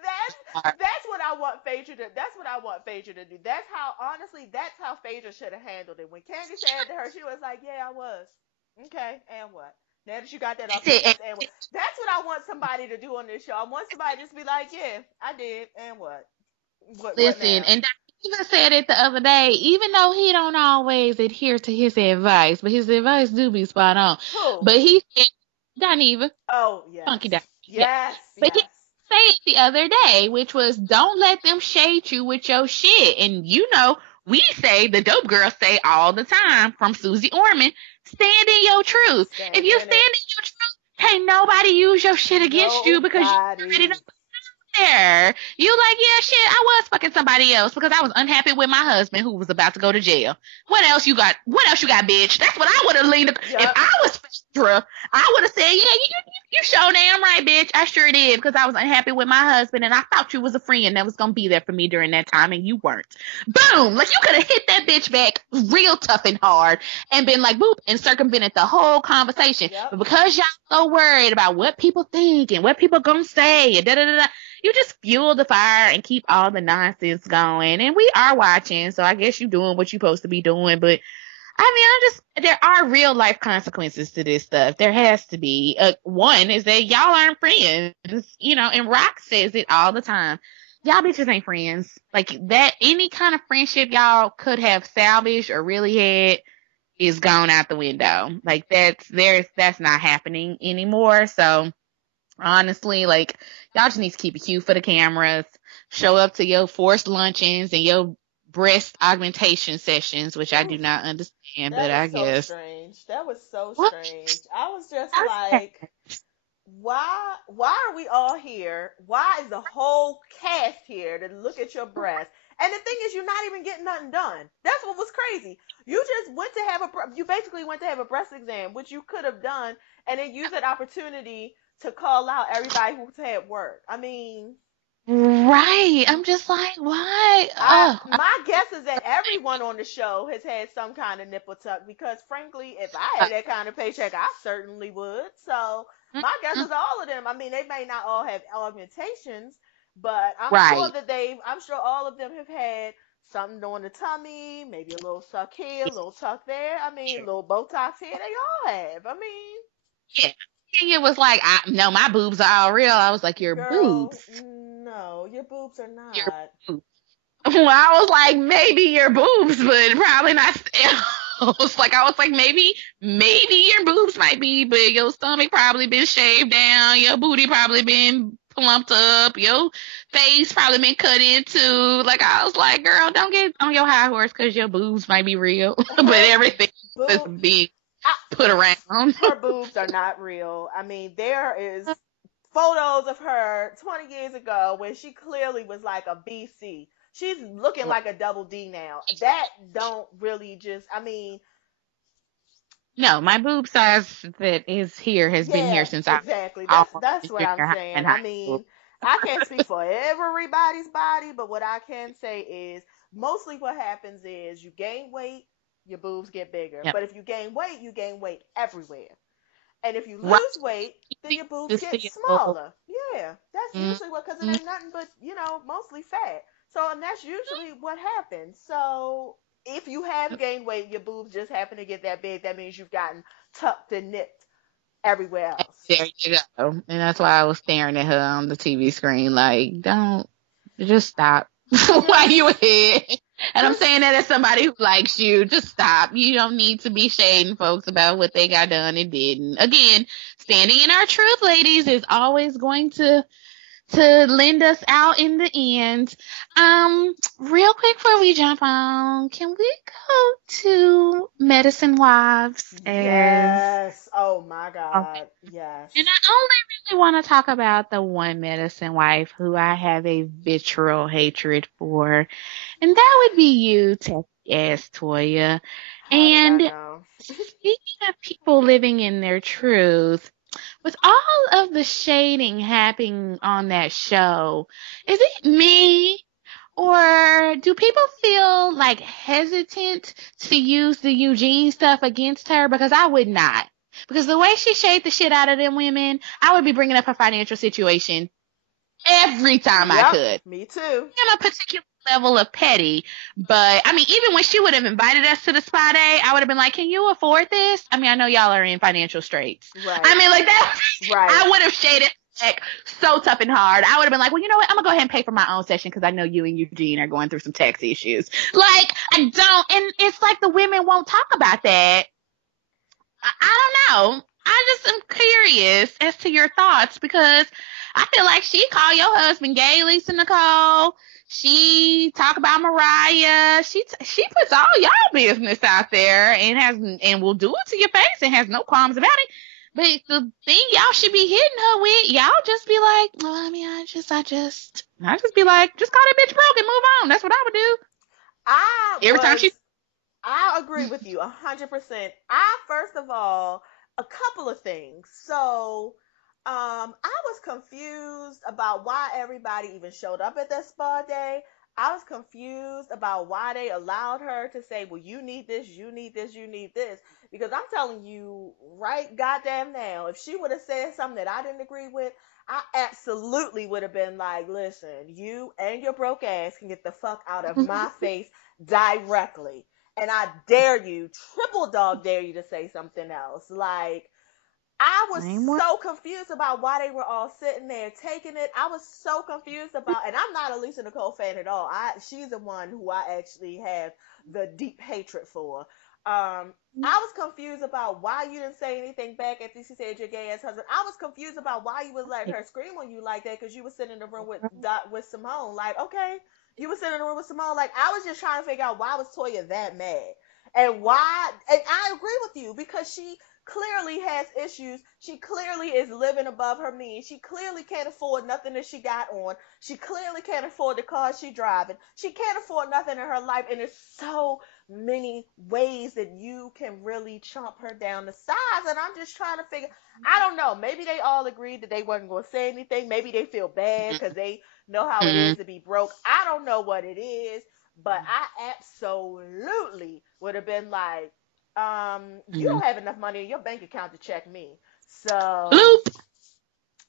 that's what I want Phaedra to. That's what I want Phaedra to do. That's how Phaedra should have handled it. When Kandi said to her, she was like, "Yeah, I was." Okay, and what? Now that you got that off your chest, and what? That's what I want somebody to do on this show. I want somebody to just be like, "Yeah, I did," and what? Listen, and I even said it the other day, even though he don't always adhere to his advice, but his advice do be spot on. Who? But he said, Doniva. Oh, yes. Funky Doniva. Yes. But he said it the other day, which was, don't let them shade you with your shit. And you know, we say, the dope girls say all the time, from Susie Orman, stand in your truth. If you stand in your truth, can't nobody use your shit against you because you already know there. You like, yeah, shit, I was fucking somebody else because I was unhappy with my husband who was about to go to jail. What else you got, bitch? That's what I would have leaned. Yep. If I was Phaedra, I would have said, yeah, you sure damn right, bitch. I sure did, because I was unhappy with my husband and I thought you was a friend that was going to be there for me during that time and you weren't. Boom! Like, you could have hit that bitch back real tough and hard and been like, boop, and circumvented the whole conversation. Yep. But because y'all so worried about what people think and what people going to say and da-da-da-da, you just fuel the fire and keep all the nonsense going. And we are watching, so I guess you're doing what you're supposed to be doing. But, I mean, there are real life consequences to this stuff. There has to be. One is that y'all aren't friends. You know, and Rock says it all the time. Y'all bitches ain't friends. Like, that, any kind of friendship y'all could have salvaged or really had is gone out the window. Like, that's not happening anymore. So, honestly, like, y'all just need to keep it cute for the cameras, show up to your forced luncheons and your breast augmentation sessions, which I do not understand, but I guess. Strange. That was so strange. I was just like, why are we all here? Why is the whole cast here to look at your breast? And the thing is, you're not even getting nothing done. That's what was crazy. You just basically went to have a breast exam, which you could have done, and then use that opportunity to call out everybody who's had work. I mean, right. I'm just like, why? My guess is that everyone on the show has had some kind of nipple tuck, because frankly, if I had that kind of paycheck, I certainly would. So my guess is all of them. I mean, they may not all have augmentations, but I'm sure all of them have had something on the tummy, maybe a little suck here, a little tuck there. I mean, a little Botox here. They all have. I mean, yeah. It was like, no, my boobs are all real. I was like, your boobs. No, your boobs are not. Your boobs. Well, I was like, maybe your boobs, but probably not. Like I was like, maybe your boobs might be big, your stomach probably been shaved down, your booty probably been plumped up, your face probably been cut into. Like I was like, girl, don't get on your high horse because your boobs might be real, but Her everything is boob, being I, put around. her boobs are not real. I mean, there is photos of her 20 years ago when she clearly was like a BC. She's looking like a double D now. That don't really just, I mean, No, my boob size that is here has been here yeah, since I exactly. That's almost that's in what I'm junior high saying. and I high school. mean, I can't speak for everybody's body, but what I can say is mostly what happens is you gain weight, your boobs get bigger. Yep. But if you gain weight everywhere. And if you Right. lose weight, then your boobs To get see a little. smaller. Yeah, that's Mm-hmm. usually what, because it ain't nothing but, mostly fat. So, and that's usually what happens. So, if you have gained weight, your boobs just happen to get that big, that means you've gotten tucked and nipped everywhere else. There you go. And that's why I was staring at her on the TV screen, like, don't, just stop. Why you Just, ahead? And I'm just, saying that as somebody who likes you. Just stop. You don't need to be shading folks about what they got done and didn't. Again, standing in our truth, ladies, is always going to lend us out in the end. Real quick before we jump on, can we go to Medicine Wives as yes. Oh my okay. God. Yes. And I only really want to talk about the one medicine wife who I have a visceral hatred for, and that would be you, Texas ass Toya. How did I And know? speaking of people living in their truth, with all of the shading happening on that show, is it me? Or do people feel like hesitant to use the Eugene stuff against her? Because I would not. Because the way she shaded the shit out of them women, I would be bringing up her financial situation every time I Yep. could. Me too. I'm a particular level of petty, but I mean, even when she would have invited us to the spa day, I would have been like, "Can you afford this?" I mean, I know y'all are in financial straits. Right. I mean, like that. Right. I would have shaded back so tough and hard. I would have been like, "Well, you know what? I'm gonna go ahead and pay for my own session because I know you and Eugene are going through some tax issues." Like, I don't, and it's like the women won't talk about that. I don't know. I just am curious as to your thoughts because I feel like she called your husband gay, Lisa Nicole. She talk about Mariah. She puts all y'all business out there and will do it to your face and has no qualms about it. But the thing y'all should be hitting her with, y'all just be like, well, I mean, I just be like, just call that bitch broke and move on. That's what I would do. Every time she. I agree with you 100%. First of all, a couple of things. So, I was confused about why everybody even showed up at that spa day. I was confused about why they allowed her to say, well, you need this, you need this, you need this. Because I'm telling you, right goddamn now, if she would have said something that I didn't agree with, I absolutely would have been like, listen, you and your broke ass can get the fuck out of my face directly. And I dare you, triple dog dare you to say something else. Like, I was so confused about why they were all sitting there taking it. I was so confused about, and I'm not a Lisa Nicole fan at all. She's the one who I actually have the deep hatred for. I was confused about why you didn't say anything back after she said your gay ass husband. I was confused about why you would let her scream on you like that because you were sitting in the room with Simone. Like, okay, you were sitting in the room with Simone. Like, I was just trying to figure out why was Toya that mad and why. And I agree with you because she clearly has issues. She clearly is living above her means. She clearly can't afford nothing that she got on. She clearly can't afford the car she's driving. She can't afford nothing in her life. And there's so many ways that you can really chomp her down the sides. And I'm just trying to figure, I don't know. Maybe they all agreed that they wasn't going to say anything. Maybe they feel bad because they know how it is to be broke. I don't know what it is, but I absolutely would have been like, you don't have enough money in your bank account to check me. So, Bloop.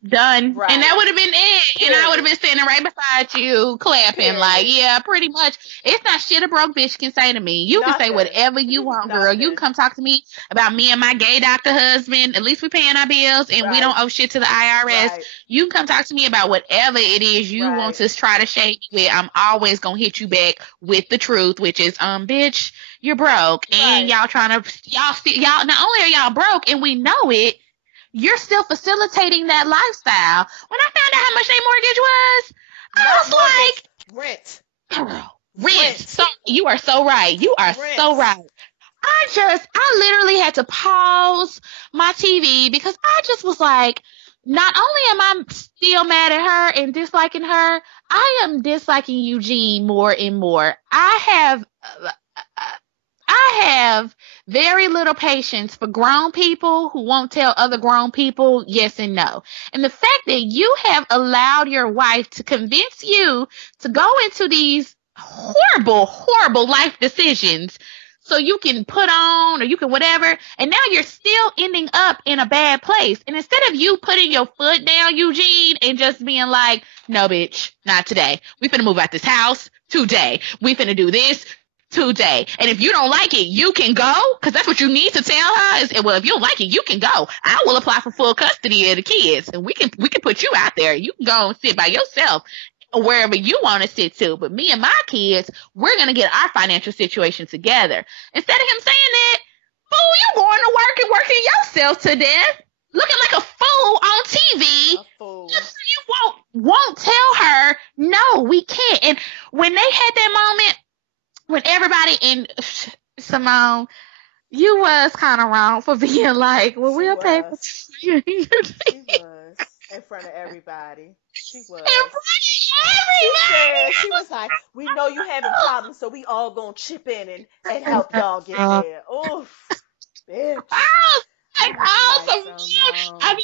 Done. Right. And that would have been it. Period. And I would have been standing right beside you, clapping, Period. like, yeah, pretty much. It's not shit a broke bitch can say to me. You can say whatever you want, girl. You can come talk to me about me and my gay doctor husband. At least we paying our bills and we don't owe shit to the IRS. Right. You can come talk to me about whatever it is you want to try to shade me with. I'm always gonna hit you back with the truth, which is, bitch, you're broke. And y'all trying to, y'all, not only are y'all broke and we know it, you're still facilitating that lifestyle. When I found out how much their mortgage was, I was like, rent. So you are so right. You are so right. I literally had to pause my TV because I just was like, not only am I still mad at her and disliking her, I am disliking Eugene more and more. I have very little patience for grown people who won't tell other grown people yes and no. And the fact that you have allowed your wife to convince you to go into these horrible, horrible life decisions so you can put on or you can whatever, and now you're still ending up in a bad place. And instead of you putting your foot down, Eugene, and just being like, no, bitch, not today. We finna move out this house today. We finna do this today. And if you don't like it, you can go, because that's what you need to tell her is, well, if you don't like it, you can go. I will apply for full custody of the kids, and we can put you out there. You can go and sit by yourself wherever you want to sit to. But me and my kids, we're going to get our financial situation together. Instead of him saying that, fool, you going to work and working yourself to death, looking like a fool on TV. A fool. Just so you won't tell her, no, we can't. And when they had that moment, when everybody in Simone, you was kind of wrong for being like, well, we'll pay for you. She was in front of everybody. She was. In front of everybody. She was like, we know you having problems, so we all gonna chip in and help y'all get there. Oof, bitch. I be like,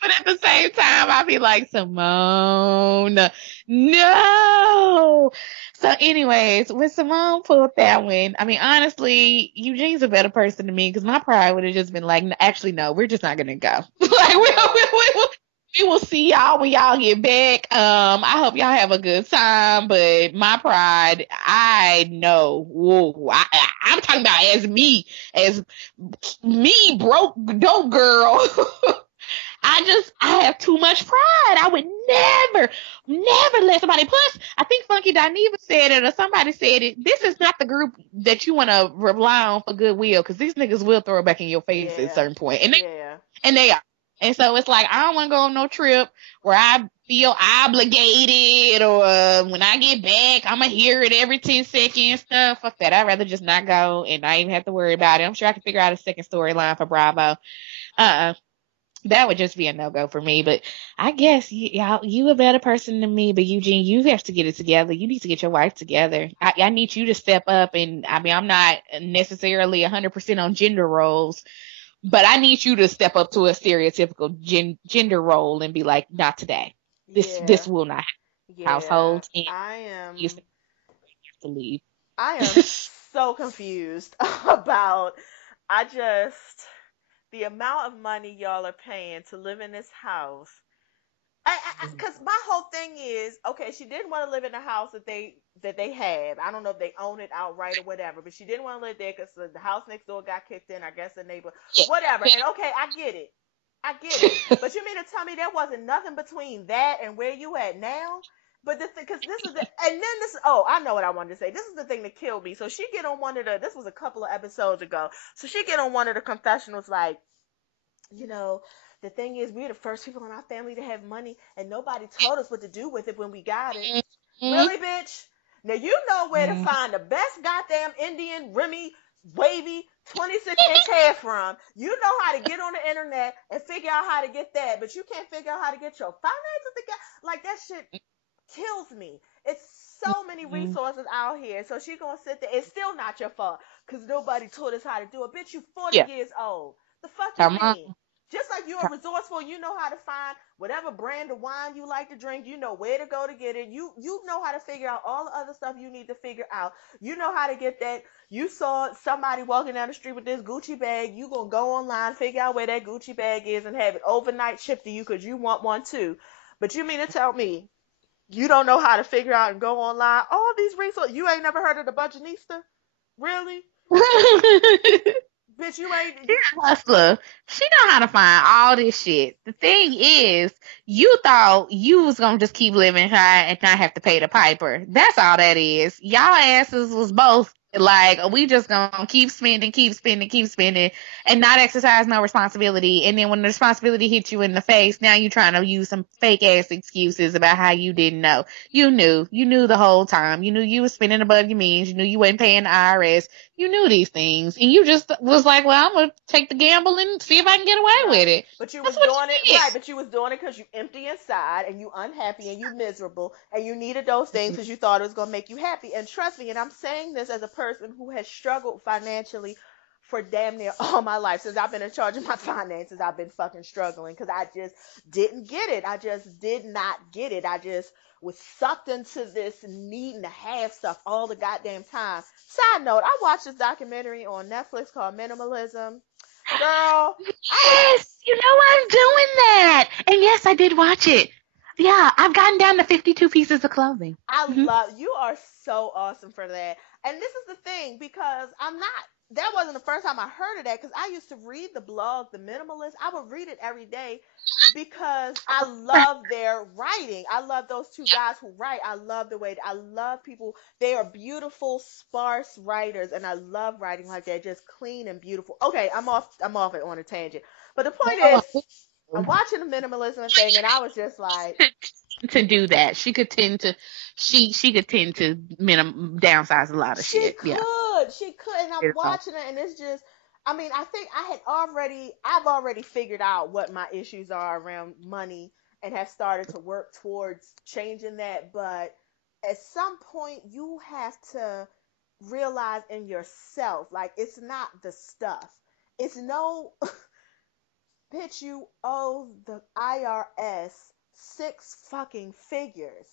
but at the same time, I be like, Simone, no. So anyways, when Simone pulled that one, I mean, honestly, Eugene's a better person to me because my pride would have just been like, actually, no, we're just not going to go. Like, we will see y'all when y'all get back. I hope y'all have a good time, but my pride, I know. Whoa, I'm talking about as me broke dope girl. I have too much pride. I would never let somebody. Plus, I think Funky Dineva said it or somebody said it. This is not the group that you want to rely on for goodwill because these niggas will throw it back in your face at a certain point. And they are. And so it's like, I don't want to go on no trip where I feel obligated or when I get back, I'm going to hear it every 10 seconds. Stuff. Fuck that. I'd rather just not go and not even have to worry about it. I'm sure I can figure out a second storyline for Bravo. That would just be a no-go for me. But I guess you a better person than me. But Eugene, you have to get it together. You need to get your wife together. I need you to step up. And I mean, I'm not necessarily 100% on gender roles, but I need you to step up to a stereotypical gender role and be like, not today. This will not happen. Household. And you have to leave. I am so confused about. The amount of money y'all are paying to live in this house. Because my whole thing is, okay, she didn't want to live in the house that they have. I don't know if they own it outright or whatever, but she didn't want to live there because the house next door got kicked in. I guess the neighbor, whatever. And okay, I get it. But you mean to tell me there wasn't nothing between that and where you at now? But because this is I know what I wanted to say. This is the thing that killed me. So she get on this was a couple of episodes ago. So she get on one of the confessionals like, the thing is, we're the first people in our family to have money, and nobody told us what to do with it when we got it. Really, bitch? Now you know where to find the best goddamn Indian Remy wavy 26-inch hair from. You know how to get on the internet and figure out how to get that, but you can't figure out how to get your finances together. Like, that shit kills me. It's so many resources out here. So she gonna sit there. It's still not your fault because nobody taught us how to do it. Bitch, you 40 years old. The fuck you mean? Just like you're resourceful, you know how to find whatever brand of wine you like to drink. You know where to go to get it. You know how to figure out all the other stuff you need to figure out. You know how to get that. You saw somebody walking down the street with this Gucci bag. You gonna go online, figure out where that Gucci bag is, and have it overnight shipped to you because you want one too. But you mean to tell me you don't know how to figure out and go online? All these resources. You ain't never heard of the Budgetnista? Really? Bitch, you ain't. She's a hustler. She know how to find all this shit. The thing is, you thought you was gonna just keep living high and not have to pay the piper. That's all that is. Y'all asses was both like, we just gonna keep spending, and not exercise no responsibility. And then when the responsibility hits you in the face, now you trying to use some fake ass excuses about how you didn't know. You knew the whole time. You knew you was spending above your means. You knew you wasn't paying the IRS. You knew these things, and you just was like, well, I'm gonna take the gamble and see if I can get away with it. But you was doing it right. But you was doing it because you empty inside and you unhappy and you miserable and you needed those things because you thought it was gonna make you happy. And trust me, and I'm saying this as a person who has struggled financially for damn near all my life. Since I've been in charge of my finances, I've been fucking struggling because I just didn't get it. I just did not get it. I just was sucked into this needing to have stuff all the goddamn time. Side note, I watched this documentary on Netflix called Minimalism. Girl. Yes, you know I'm doing that. And yes, I did watch it. Yeah, I've gotten down to 52 pieces of clothing. I love you. Are so awesome for that. And this is the thing, because that wasn't the first time I heard of that, because I used to read the blog, The Minimalist. I would read it every day because I love their writing. I love those two guys who write. I love the way, I love people. They are beautiful, sparse writers, and I love writing like that, just clean and beautiful. Okay, I'm off it on a tangent. But the point is, I'm watching the minimalism thing, and I was just like, to do that, she could tend to downsize a lot of shit. She could, and I'm watching it, and it's just, I mean, I think I've already figured out what my issues are around money and have started to work towards changing that. But at some point, you have to realize in yourself, like, it's not the stuff. It's no, bitch, you owe the IRS 6 fucking figures.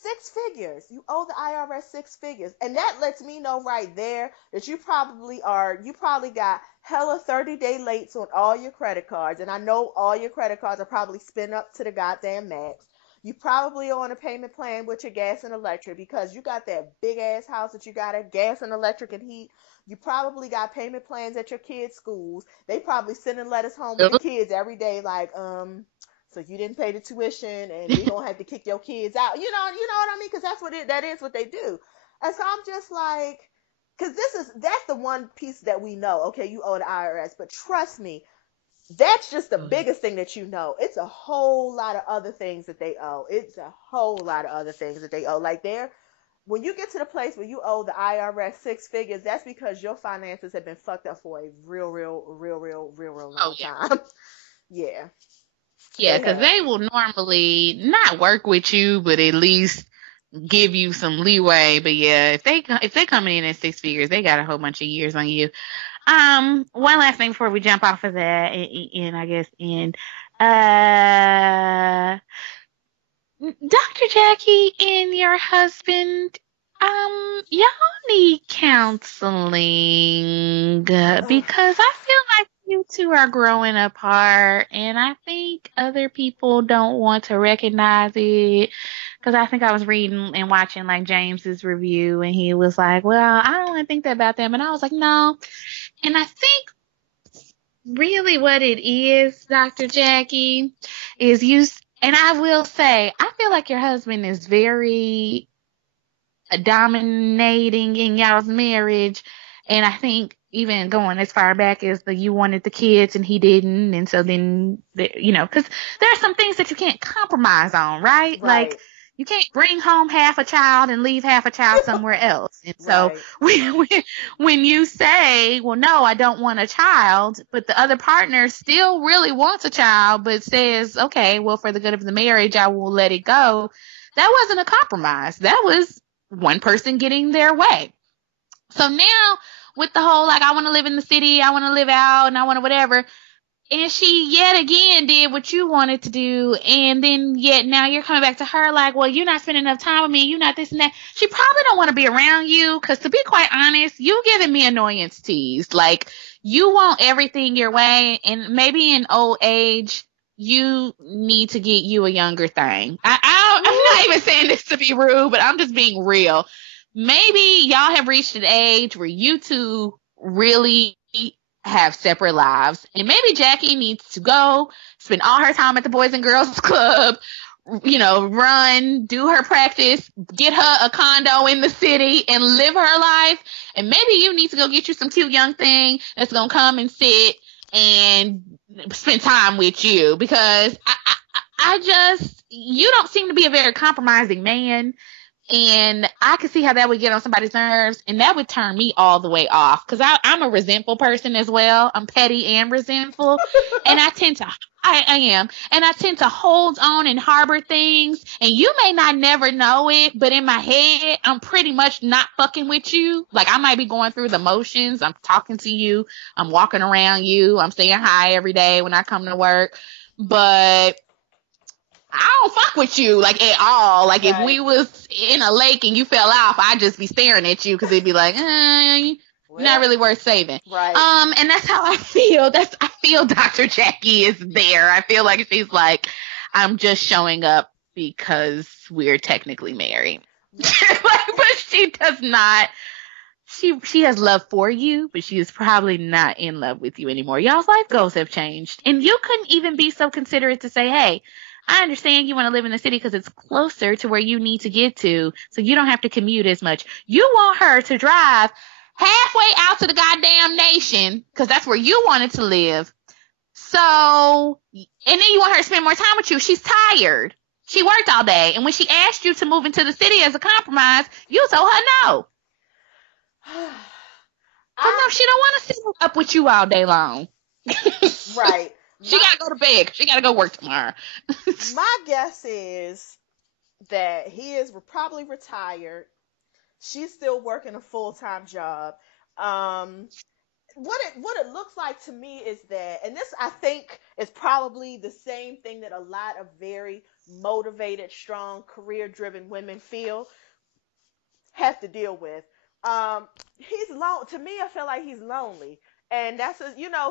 6 figures. You owe the IRS 6 figures. And that lets me know right there that you probably got hella 30-day lates on all your credit cards. And I know all your credit cards are probably spent up to the goddamn max. You probably are on a payment plan with your gas and electric because you got that big ass house that you got a gas and electric and heat. You probably got payment plans at your kids' schools. They probably sending letters home with the kids every day like, so you didn't pay the tuition and we don't have to kick your kids out. You know what I mean? Because that is what they do. And so I'm just like, because that's the one piece that we know. Okay, you owe the IRS, but trust me, that's just the biggest thing that you know. It's a whole lot of other things that they owe. Like when you get to the place where you owe the IRS 6 figures, that's because your finances have been fucked up for a real long time. Yeah. Yeah, because they will normally not work with you, but at least give you some leeway. But yeah, if they coming in at 6 figures, they got a whole bunch of years on you. One last thing before we jump off of that, Dr. Jackie and your husband, y'all need counseling because I feel like you two are growing apart, and I think other people don't want to recognize it. Because I think I was reading and watching like James's review, and he was like, "Well, I don't want to think that about them," and I was like, "No." And I think really what it is, Dr. Jackie, is you. And I will say, I feel like your husband is very dominating in y'all's marriage. And I think even going as far back as you wanted the kids and he didn't. And so then, because there are some things that you can't compromise on, right? Like, you can't bring home half a child and leave half a child somewhere else. And so when you say, well, no, I don't want a child, but the other partner still really wants a child, but says, okay, well, for the good of the marriage, I will let it go. That wasn't a compromise. That was one person getting their way. So now with the whole, like, I want to live in the city, I want to live out, and I want to whatever, And she yet again did what you wanted to do, and then yet now you're coming back to her like, well, you're not spending enough time with me, you're not this and that. She probably don't want to be around you, because to be quite honest, you giving me annoyance tease. Like, you want everything your way, and maybe in old age, you need to get you a younger thing. I'm not even saying this to be rude, but I'm just being real. Maybe y'all have reached an age where you two really have separate lives. And maybe Jackie needs to go spend all her time at the Boys and Girls Club, run, do her practice, get her a condo in the city and live her life. And maybe you need to go get you some cute young thing that's going to come and sit and spend time with you, because you don't seem to be a very compromising man. And I could see how that would get on somebody's nerves, and that would turn me all the way off, because I'm a resentful person as well. I'm petty and resentful, and I am, and I tend to hold on and harbor things, and you may not never know it, but in my head, I'm pretty much not fucking with you. Like, I might be going through the motions. I'm talking to you. I'm walking around you. I'm saying hi every day when I come to work, but I don't fuck with you, like, at all. Like, right. If we was in a lake and you fell off, I'd just be staring at you, because it'd be like, not really worth saving. Right. And that's how I feel. I feel Dr. Jackie is there. I feel like she's like, I'm just showing up because we're technically married. But she does not. She has love for you, but she is probably not in love with you anymore. Y'all's life goals have changed. And you couldn't even be so considerate to say, hey, I understand you want to live in the city because it's closer to where you need to get to, so you don't have to commute as much. You want her to drive halfway out to the goddamn nation, because that's where you wanted to live. So, and then you want her to spend more time with you. She's tired. She worked all day. And when she asked you to move into the city as a compromise, you told her no. No, she don't want to sit up with you all day long. Right. She got to go to bed. She got to go work tomorrow. My guess is that he is probably retired. She's still working a full-time job. What it looks like to me is that, and this I think is probably the same thing that a lot of very motivated, strong, career-driven women have to deal with. He's alone. To me, I feel like he's lonely, and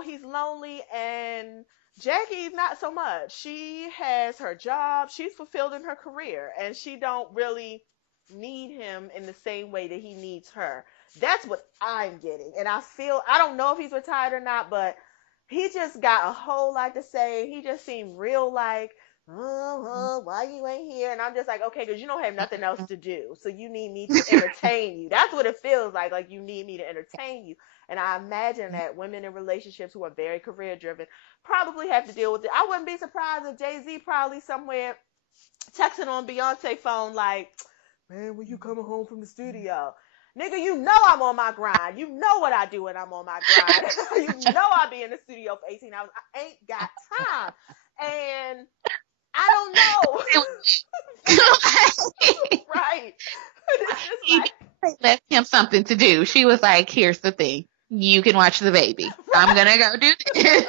he's lonely, and Jackie's not so much. She has her job. She's fulfilled in her career, and she don't really need him in the same way that he needs her. That's what I'm getting. And I don't know if he's retired or not, but he just got a whole lot to say. He just seemed real like, why you ain't here? And I'm just like, okay, because you don't have nothing else to do. So you need me to entertain you. That's what it feels like you need me to entertain you. And I imagine that women in relationships who are very career driven probably have to deal with it. I wouldn't be surprised if Jay-Z probably somewhere texting on Beyonce phone like, man, when you coming home from the studio? Nigga, you know I'm on my grind. You know what I do when I'm on my grind. You know I be in the studio for 18 hours. I ain't got time. And I don't know. Right. Like, left him something to do. She was like, here's the thing. You can watch the baby. Right. I'm going to go do this.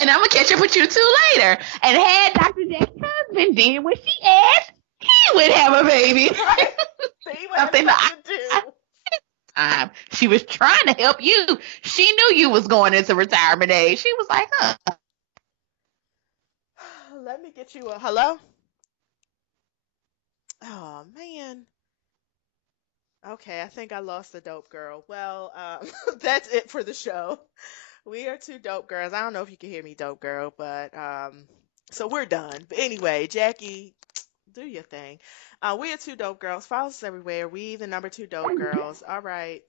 And I'm going to catch up with you two later. And had Dr. Jack's husband did what she asked, he would have a baby. Right. Something to do. She was trying to help you. She knew you was going into retirement age. She was like, Let me get you a hello. Oh, man. Okay, I think I lost the dope girl. Well, that's it for the show. We are two dope girls. I don't know if you can hear me, dope girl, but so we're done. But anyway, Jackie, do your thing. We are two dope girls. Follow us everywhere. We the number 2 dope girls. All right.